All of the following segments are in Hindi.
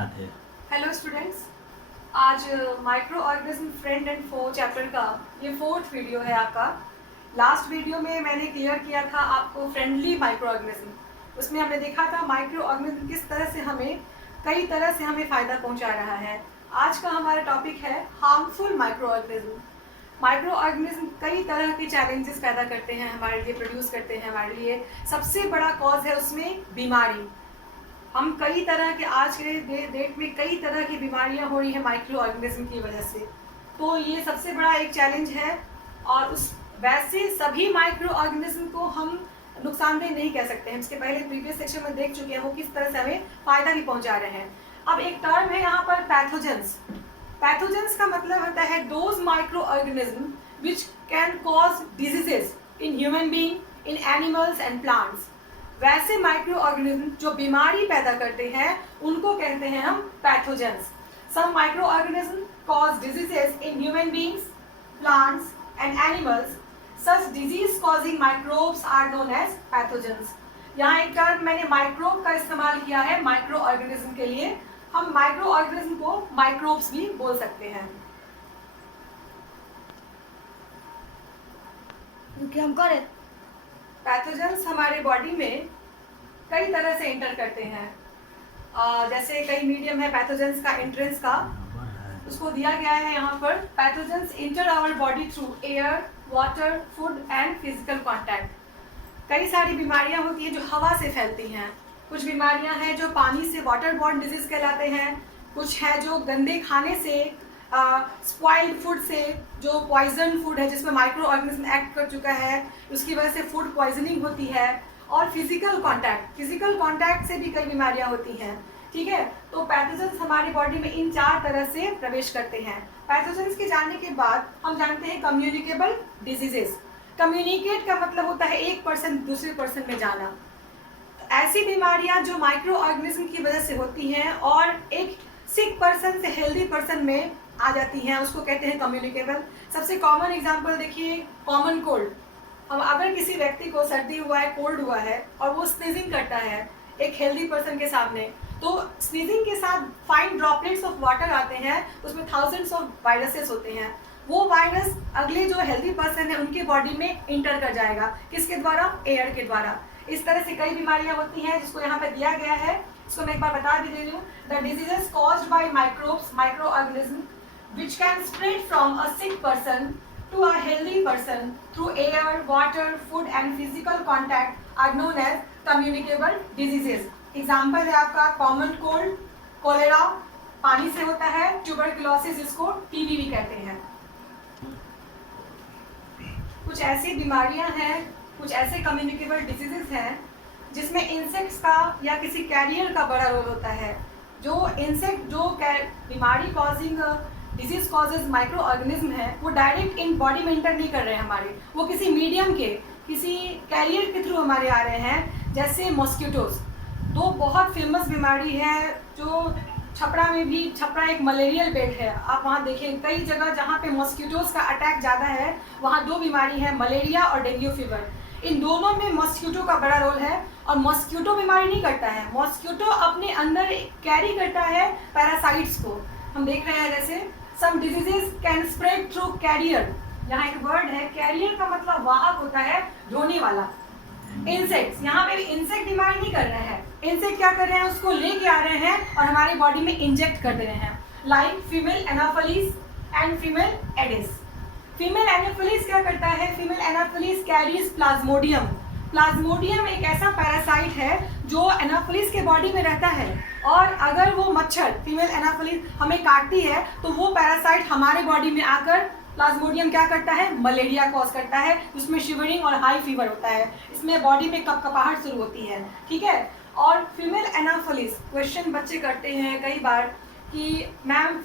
राधे। हेलो स्टूडेंट्स, आज micro organism friend and foe chapter का ये 4th वीडियो है आपका। लास्ट वीडियो में मैंने क्लियर किया था आपको फ्रेंडली माइक्रो ऑर्गेनिज्म। उसमें हमने देखा था माइक्रो ऑर्गेनिज्म किस तरह से हमें कई तरह से हमें फ़ायदा पहुंचा रहा है। आज का हमारा टॉपिक है harmful micro organism. Micro organism कई तरह के चैलेंजेस पैदा करते हैं, हमारे लिए प्रोड्यूस करते हैं। हमारे लिए सबसे बड़ा कॉज है उसमें बीमारी। हम कई तरह के आज के डेट में कई तरह की बीमारियां हो रही है माइक्रो ऑर्गेनिज्म की वजह से। तो ये सबसे बड़ा एक चैलेंज है। और उस वैसे सभी माइक्रो ऑर्गेनिज्म को हम नुकसानदेह नहीं कह सकते हैं। इसके पहले प्रीवियस सेक्शन में देख चुके हैं वो किस तरह से हमें फायदा भी पहुंचा रहे हैं। अब एक टर्म है यहाँ पर पैथोजेंस। पैथोजेंस का मतलब होता है those micro organism which can cause diseases in human being, in animals and plants. वैसे माइक्रो ऑर्गेनिज्म जो बीमारी पैदा करते हैं उनको कहते हैं हम pathogens. Some micro organism cause diseases in human beings, plants and animals. Such disease causing microbes are known as pathogens. यहाँ एक टर्म मैंने माइक्रोब का इस्तेमाल किया है माइक्रो ऑर्गेनिज्म के लिए। हम माइक्रो ऑर्गेनिज्म को माइक्रोब्स भी बोल सकते हैं। क्या हम करें? पैथोजेंस हमारे बॉडी में कई तरह से एंटर करते हैं। जैसे कई मीडियम है पैथोजेंस का एंट्रेंस का, उसको दिया गया है यहाँ पर। Pathogens enter our body through air, water, food and physical contact. कई सारी बीमारियाँ होती हैं जो हवा से फैलती हैं। कुछ बीमारियाँ हैं जो पानी से, वाटर बॉर्न डिजीज कहलाते हैं। कुछ है जो गंदे खाने से, स्पॉइल्ड फूड से, जो पॉइजन फूड है जिसमें माइक्रो ऑर्गेनिज्म एक्ट कर चुका है, उसकी वजह से फूड पॉइजनिंग होती है। और फिजिकल कांटेक्ट से भी कई बीमारियां होती हैं। ठीक है, तो पैथोजेंस हमारी बॉडी में इन 4 तरह से प्रवेश करते हैं। पैथोजेंस के जानने के बाद हम जानते हैं कम्युनिकेबल डिजीजेस। कम्युनिकेट का मतलब होता है एक पर्सन दूसरे पर्सन में जाना। तो ऐसी बीमारियां जो माइक्रो ऑर्गेनिज्म की वजह से होती हैं और एक सिक पर्सन से हेल्दी पर्सन में आ जाती हैं, उसको कहते हैं कम्युनिकेबल। सबसे कॉमन एग्जांपल देखिए, कॉमन कोल्ड। अब अगर किसी व्यक्ति को सर्दी हुआ है, कोल्ड हुआ है और वो स्नीजिंग करता है एक हेल्दी पर्सन के सामने, तो स्नीजिंग के साथ फाइन ड्रॉपलेट्स ऑफ वाटर आते हैं, उसमें थाउजेंड्स ऑफ वायरसेस होते हैं। वो वायरस अगले जो हेल्दी पर्सन है उनके बॉडी में इंटर कर जाएगा। किसके द्वारा? एयर के द्वारा। इस तरह से कई बीमारियां होती हैं जिसको यहाँ पे दिया गया है। इसको मैं एक बार बता भी दे रही हूँ। The diseases caused by microbes, micro organism which can spread from a sick person to a healthy person through air, water, food and physical contact are known as communicable diseases. Example है आपका कॉमन कोल्ड, कोलेरा पानी से होता है, ट्यूबरकुलोसिस जिसको टीबी भी कहते हैं। कुछ ऐसी बीमारियां हैं, कुछ ऐसे कम्युनिकेबल डिजीजेस हैं जिसमें इंसेक्ट्स का या किसी कैरियर का बड़ा रोल होता है। जो इंसेक्ट जो बीमारी causing disease causes micro organism है वो डायरेक्ट इन बॉडी में इंटर नहीं कर रहे हैं हमारे, वो किसी मीडियम के, किसी कैरियर के थ्रू हमारे आ रहे हैं। जैसे मॉस्किटोज, दो बहुत फेमस बीमारी है जो छपरा में भी, छपरा एक मलेरियल बेल्ट है। आप वहाँ देखें कई जगह जहाँ पे मॉस्किटोज का अटैक ज़्यादा है, वहाँ 2 बीमारी है, मलेरिया और डेंगू फीवर। इन दोनों में मॉस्किटो का बड़ा रोल है। और मॉस्किटो बीमारी नहीं करता है, मॉस्किटो अपने अंदर कैरी करता है पैरासाइट्स को। हम देख रहे हैं जैसे some diseases can spread through carrier. यहाँ एक वर्ड है, कैरियर का मतलब वाहक होता है, ढोने वाला। इंसेक्ट्स, यहाँ पे इंसेक्ट बीमारी नहीं कर रहे हैं, इंसेक्ट क्या कर रहे हैं, उसको लेके आ रहे हैं और हमारी बॉडी में इंजेक्ट कर दे रहे हैं। Like female Anopheles and female Aedes. Female Anopheles क्या करता है? Female Anopheles carries Plasmodium. Plasmodium एक ऐसा पैरासाइट है जो एनाफिलीज के बॉडी में रहता है, और अगर वो मच्छर फीमेल एनाफिलीज हमें काटती है तो वो पैरासाइट हमारे बॉडी में आकर प्लाज्मोडियम क्या करता है? मलेरिया कॉज करता है, जिसमें शिवरिंग और हाई फीवर होता है। इसमें बॉडी में कपकपाहट शुरू होती है। ठीक है, और फीमेल एनाफिलीज, क्वेश्चन बच्चे करते हैं कई बार कि मैम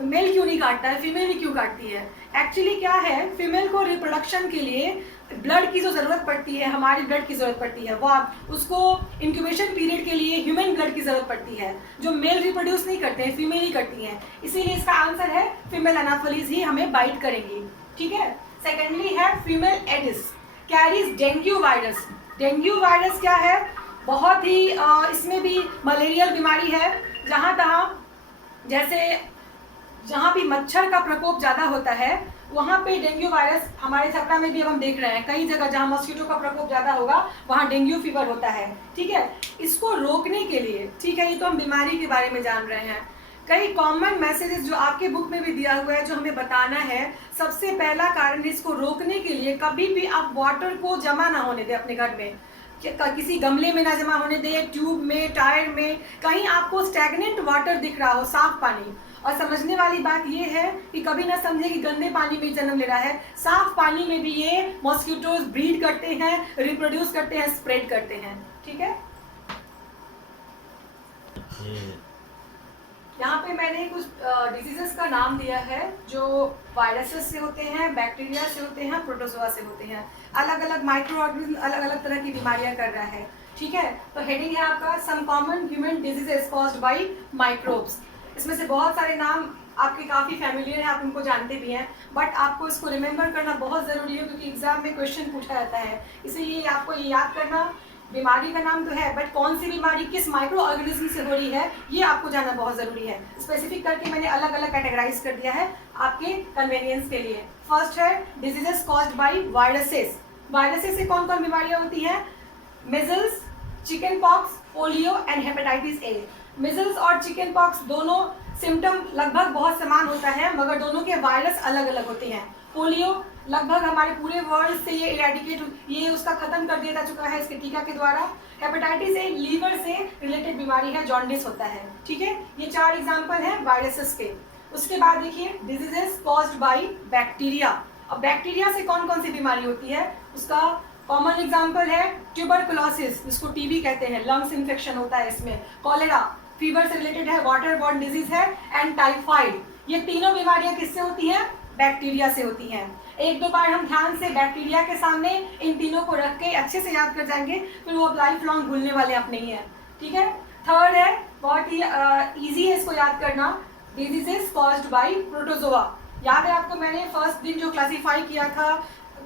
मेल क्यों नहीं काटता है, फीमेल ही क्यों काटती है? एक्चुअली क्या है, फीमेल को रिप्रोडक्शन के लिए ब्लड की जो ज़रूरत पड़ती है, हमारी ब्लड की ज़रूरत पड़ती है, वो उसको इंक्यूबेशन पीरियड के लिए ह्यूमन ब्लड की ज़रूरत पड़ती है, जो मेल रिप्रोड्यूस नहीं करते हैं, फीमेल ही करती हैं। इसीलिए इसका आंसर है फीमेल एनाफिलीज ही हमें बाइट करेंगी। ठीक है, सेकेंडली है female Aedes, carries dengue virus. Dengue virus क्या है? बहुत ही इसमें भी मलेरियल बीमारी है जहाँ तहाँ, जैसे जहाँ भी मच्छर का प्रकोप ज़्यादा होता है वहाँ पे डेंगू वायरस, हमारे छपरा में भी अब हम देख रहे हैं कई जगह जहाँ मॉस्किटो का प्रकोप ज़्यादा होगा वहाँ डेंगू फीवर होता है। ठीक है, इसको रोकने के लिए, ठीक है, ये तो हम बीमारी के बारे में जान रहे हैं, कई कॉमन मैसेजेस जो आपके बुक में भी दिया हुआ है जो हमें बताना है। सबसे पहला कारण इसको रोकने के लिए कभी भी आप वाटर को जमा ना होने दें अपने घर में, किसी गमले में ना जमा होने दें, ट्यूब में, टायर में, कहीं आपको स्टैग्नेंट वाटर दिख रहा हो, साफ पानी। और समझने वाली बात ये है कि कभी ना समझे कि गंदे पानी में जन्म ले रहा है, साफ पानी में भी ये मॉस्किटोज ब्रीड करते हैं, रिप्रोड्यूस करते हैं, स्प्रेड करते हैं। ठीक है, यहाँ पे मैंने कुछ डिजीजेस का नाम दिया है जो वायरसेस से होते हैं, बैक्टीरिया से होते हैं, प्रोटोजोआ से होते हैं। अलग अलग माइक्रो ऑर्गेनिज्म अलग अलग तरह की बीमारियां कर रहा है। ठीक है, तो हेडिंग है आपका some common human diseases caused by microbes. इसमें से बहुत सारे नाम आपके काफ़ी फैमिलियर हैं, आप उनको जानते भी हैं, बट आपको इसको रिमेंबर करना बहुत ज़रूरी है क्योंकि एग्जाम में क्वेश्चन पूछा जाता है। इसीलिए आपको ये याद करना, बीमारी का नाम तो है बट कौन सी बीमारी किस माइक्रो ऑर्गेनिज्म से हो रही है ये आपको जानना बहुत ज़रूरी है। स्पेसिफिक करके मैंने अलग अलग कैटेगराइज कर दिया है आपके कन्वीनियंस के लिए। फर्स्ट है diseases caused bye viruses. Viruses से कौन कौन बीमारियाँ होती हैं? Measles, chicken pox, polio and hepatitis A. Measles और चिकन पॉक्स दोनों सिम्टम लगभग बहुत समान होता है मगर दोनों के वायरस अलग अलग होते हैं। पोलियो लगभग हमारे पूरे वर्ल्ड से ये इरेडिकेट, ये उसका खत्म कर दिया जा चुका है इसके टीका के द्वारा। हेपेटाइटिस ए लीवर से रिलेटेड बीमारी है, जॉन्डिस होता है। ठीक है, ये 4 एग्जाम्पल हैं वायरसेस के। उसके बाद देखिए डिजीजेस कॉज्ड बाय बैक्टीरिया। अब बैक्टीरिया से कौन कौन सी बीमारी होती है उसका कॉमन एग्जाम्पल है ट्यूबरकुलोसिस, जिसको टीबी कहते हैं, लंग्स इन्फेक्शन होता है इसमें। कॉलेरा फीवर से रिलेटेड है, वाटर बॉर्न डिजीज है, एंड टाइफाइड। ये तीनों बीमारियां किससे होती हैं? बैक्टीरिया से होती हैं। एक दो बार हम ध्यान से बैक्टीरिया के सामने इन तीनों को रख के अच्छे से याद कर जाएंगे, फिर वो लाइफ लॉन्ग भूलने वाले आप नहीं है। ठीक है, थर्ड है, बहुत ही ईजी है इसको याद करना, डिजीजेस कॉज्ड बाय प्रोटोजोआ। याद है आपको मैंने फर्स्ट दिन जो क्लासीफाई किया था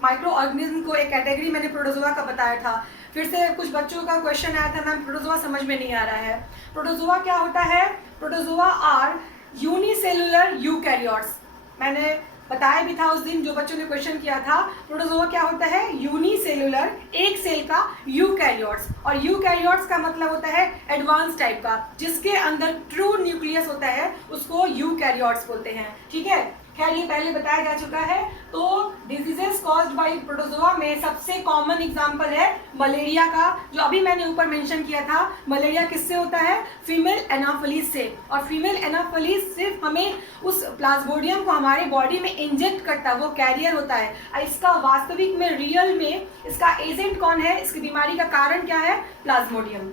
माइक्रो ऑर्गेनिज्म को, एक कैटेगरी मैंने प्रोटोजोआ का बताया था। फिर से कुछ बच्चों का क्वेश्चन आया था मैम प्रोटोजोआ समझ में नहीं आ रहा है। प्रोटोजोआ क्या होता है? Protozoa are unicellular eukaryotes. मैंने बताया भी था उस दिन जो बच्चों ने क्वेश्चन किया था। प्रोटोजोआ क्या होता है? यूनिसेलुलर, एक सेल का यूकैरियोट्स। और यूकैरियोट्स का मतलब होता है एडवांस टाइप का, जिसके अंदर ट्रू न्यूक्लियस होता है, उसको यूकैरियोट्स बोलते हैं। ठीक है, खैर ये पहले बताया जा चुका है। तो डिजीजेस कॉज्ड बाय प्रोटोजोआ में सबसे कॉमन एग्जांपल है मलेरिया का, जो अभी मैंने ऊपर मेंशन किया था। मलेरिया किससे होता है? फीमेल एनाफिलीज से। और फीमेल एनाफिलीज सिर्फ हमें उस प्लाज्मोडियम को हमारे बॉडी में इंजेक्ट करता है, वो कैरियर होता है। इसका वास्तविक में, रियल में इसका एजेंट कौन है? इसकी बीमारी का कारण क्या है? प्लाज्मोडियम।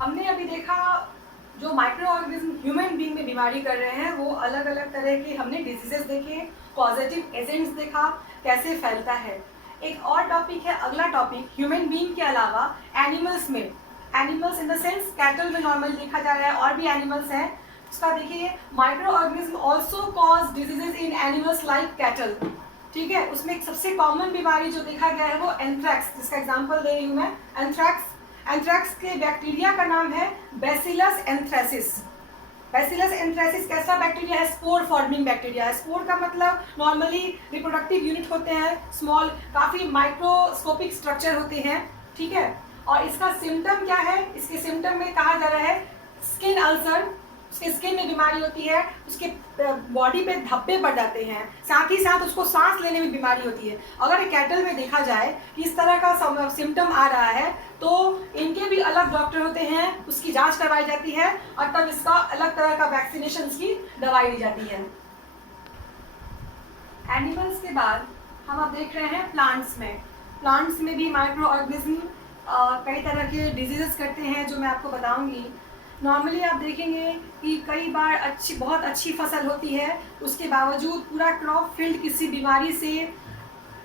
हमने अभी देखा जो माइक्रो ऑर्गेनिज्म ह्यूमन बीइंग में बीमारी कर रहे हैं वो अलग अलग तरह के हमने डिजीजेस देखे, पॉजिटिव एजेंट्स देखा, कैसे फैलता है। एक और टॉपिक है, अगला टॉपिक ह्यूमन बीइंग के अलावा एनिमल्स में। Animals in the sense cattle में नॉर्मली देखा जा रहा है, और भी एनिमल्स हैं। उसका देखिए micro organism also cause diseases इन एनिमल्स लाइक कैटल। ठीक है, उसमें एक सबसे कॉमन बीमारी जो देखा गया है वो एंथ्रैक्स, जिसका एग्जाम्पल दे रही हूँ मैं। एंथ्रैक्स के बैक्टीरिया का नाम है बैसिलस एंथ्रेसिस। बैसिलस एंथ्रेसिस कैसा बैक्टीरिया है? स्पोर फॉर्मिंग बैक्टीरिया है। स्पोर का मतलब नॉर्मली रिप्रोडक्टिव यूनिट होते हैं, स्मॉल, काफ़ी माइक्रोस्कोपिक स्ट्रक्चर होते हैं। ठीक है, और इसका सिम्टम क्या है? इसके सिम्टम में कहा जा रहा है स्किन अल्सर, उसके स्किन में बीमारी होती है, उसके बॉडी पे धब्बे पड़ जाते हैं, साथ ही साथ उसको सांस लेने में बीमारी होती है। अगर कैटल में देखा जाए कि इस तरह का सिम्टम आ रहा है तो इनके भी अलग डॉक्टर होते हैं, उसकी जांच करवाई जाती है और तब इसका अलग तरह का वैक्सीनेशन की दवाई दी जाती है। एनिमल्स के बाद हम अब देख रहे हैं प्लांट्स में। प्लांट्स में भी माइक्रो ऑर्गेनिज्म कई तरह के डिजीजेस करते हैं जो मैं आपको बताऊंगी। नॉर्मली आप देखेंगे कि कई बार बहुत अच्छी फसल होती है, उसके बावजूद पूरा क्रॉप फील्ड किसी बीमारी से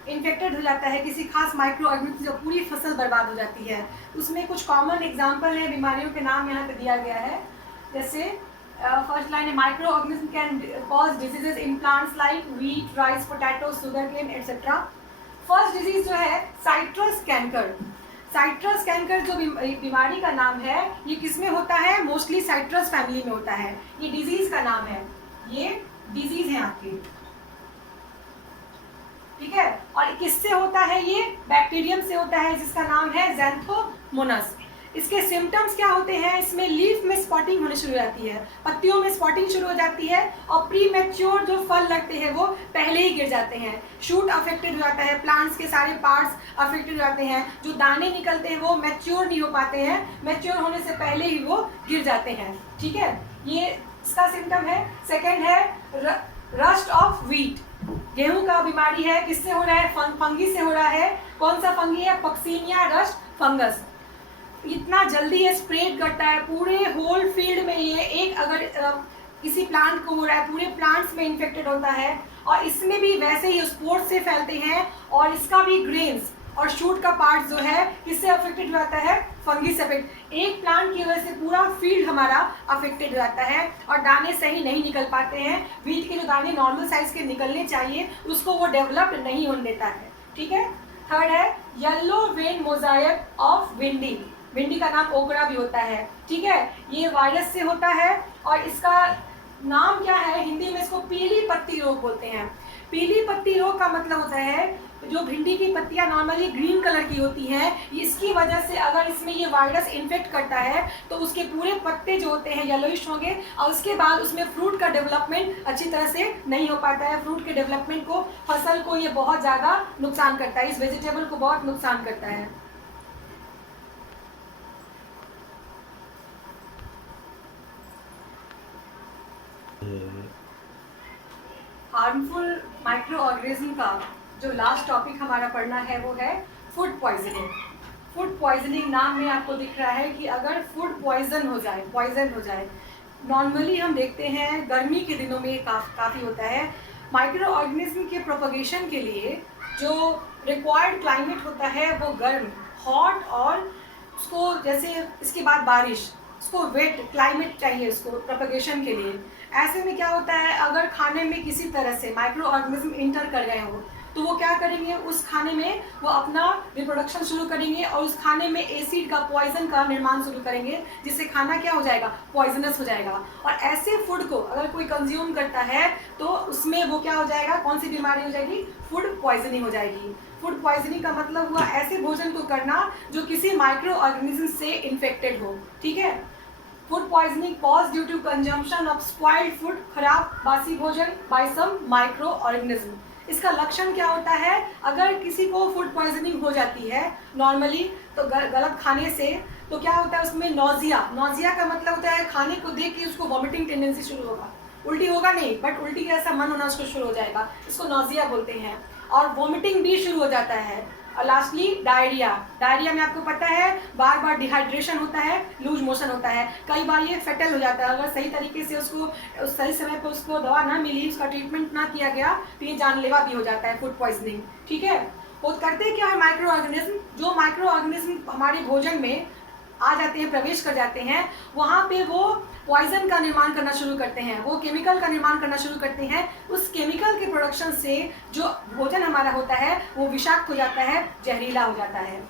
इन्फेक्टेड हो जाता है, किसी खास माइक्रो ऑर्गेनिज्म, जो पूरी फसल बर्बाद हो जाती है। उसमें कुछ कॉमन एग्जांपल है, बीमारियों के नाम यहाँ पे दिया गया है। जैसे फर्स्ट लाइन है micro organism can cause diseases in plants like wheat, rice, potato, sugar cane etcetera. First disease जो है साइट्रस कैंकर। साइट्रस कैंकर जो बीमारी का नाम है, ये किस में होता है? मोस्टली साइट्रस फैमिली में होता है। ये डिजीज का नाम है, ये डिजीज है आपकी, ठीक है। और किससे होता है? ये बैक्टीरियम से होता है जिसका नाम है ज़ैंथोमोनस। इसके सिम्टम्स क्या होते हैं? इसमें लीफ में स्पॉटिंग होने शुरू हो जाती है, पत्तियों में स्पॉटिंग शुरू हो जाती है, और प्री मैच्योर जो फल लगते हैं वो पहले ही गिर जाते हैं। शूट अफेक्टेड हो जाता है, प्लांट्स के सारे पार्ट्स अफेक्टेड हो जाते हैं, जो दाने निकलते हैं वो मैच्योर नहीं हो पाते हैं, मैच्योर होने से पहले ही वो गिर जाते हैं, ठीक है। ये इसका सिम्टम है। सेकेंड है रस्ट ऑफ व्हीट, गेहूं का बीमारी है। किससे हो रहा है? फंगी से हो रहा है। कौन सा फंगी है? Puccinia rust fungus. इतना ये स्प्रेड करता है पूरे होल फील्ड में। ये एक अगर किसी प्लांट को हो रहा है, पूरे प्लांट्स में इन्फेक्टेड होता है, और इसमें भी वैसे ही स्पोर्स से फैलते हैं, और इसका भी ग्रेन्स और शूट का पार्ट जो है किससे अफेक्टेड हो जाता है? फंगी से अफेक्ट। एक प्लांट की वजह से पूरा फील्ड हमारा अफेक्टेड हो जाता है, और दाने सही नहीं निकल पाते हैं। व्हीट के जो दाने नॉर्मल साइज के निकलने चाहिए उसको वो डेवलप नहीं होने देता है, ठीक है। थर्ड है yellow vein Mosaic of windy. भिंडी का नाम ओकरा भी होता है, ठीक है। ये वायरस से होता है, और इसका नाम क्या है? हिंदी में इसको पीली पत्ती रोग बोलते हैं। पीली पत्ती रोग का मतलब होता है जो भिंडी की पत्तियां नॉर्मली ग्रीन कलर की होती हैं, इसकी वजह से अगर इसमें ये वायरस इन्फेक्ट करता है तो उसके पूरे पत्ते जो होते हैं येलोइश होंगे, और उसके बाद उसमें फ्रूट का डेवलपमेंट अच्छी तरह से नहीं हो पाता है। फ्रूट के डेवलपमेंट को, फसल को ये बहुत ज़्यादा नुकसान करता है, इस वेजिटेबल को बहुत नुकसान करता है। हार्मफुल माइक्रो ऑर्गेनिज्म का जो लास्ट टॉपिक हमारा पढ़ना है वो है फूड पॉइजनिंग। फूड पॉइजनिंग नाम में आपको दिख रहा है कि अगर फूड पॉइजन हो जाए, नॉर्मली हम देखते हैं गर्मी के दिनों में काफ़ी होता है। माइक्रो ऑर्गेनिज्म के प्रोपगेशन के लिए जो रिक्वायर्ड क्लाइमेट होता है वो गर्म, हॉट, और उसको जैसे इसके बाद बारिश, उसको वेट क्लाइमेट चाहिए उसको प्रोपगेशन के लिए। ऐसे में क्या होता है, अगर खाने में किसी तरह से माइक्रो ऑर्गेनिज्म इंटर कर गए हो तो वो क्या करेंगे? उस खाने में वो अपना रिप्रोडक्शन शुरू करेंगे, और उस खाने में एसिड का, पॉइजन का निर्माण शुरू करेंगे, जिससे खाना क्या हो जाएगा? पॉइजनस हो जाएगा। और ऐसे फूड को अगर कोई कंज्यूम करता है तो उसमें वो क्या हो जाएगा? कौन सी बीमारी हो जाएगी? फूड पॉइजनिंग हो जाएगी। फूड पॉइजनिंग का मतलब हुआ ऐसे भोजन को करना जो किसी माइक्रो ऑर्गेनिज्म से इन्फेक्टेड हो, ठीक है। Food poisoning cause due to consumption of spoiled food, खराब बासी भोजन, बाय सम माइक्रो ऑर्गेनिज्म। इसका लक्षण क्या होता है? अगर किसी को फूड पॉइजनिंग हो जाती है नॉर्मली तो गलत खाने से, तो क्या होता है उसमें? नॉजिया का मतलब होता है खाने को देख के उसको वॉमिटिंग टेंडेंसी शुरू होगा। उल्टी होगा नहीं, बट उल्टी का ऐसा मन होना उसको शुरू हो जाएगा, इसको नॉजिया बोलते हैं। और वॉमिटिंग भी शुरू हो जाता है। और लास्टली डायरिया में आपको पता है बार बार डिहाइड्रेशन होता है, लूज मोशन होता है, कई बार ये फेटल हो जाता है। अगर सही तरीके से उसको सही समय पर उसको दवा ना मिली, उसका ट्रीटमेंट ना किया गया तो ये जानलेवा भी हो जाता है फूड पॉइजनिंग, ठीक है। वो करते क्या है माइक्रो ऑर्गेनिज्म? जो माइक्रो ऑर्गेनिज्म हमारे भोजन में आ जाते हैं, प्रवेश कर जाते हैं, वहाँ पे वो पॉइजन का निर्माण करना शुरू करते हैं, वो केमिकल का निर्माण करना शुरू करते हैं। उस केमिकल के प्रोडक्शन से जो भोजन हमारा होता है वो विषाक्त हो जाता है, जहरीला हो जाता है।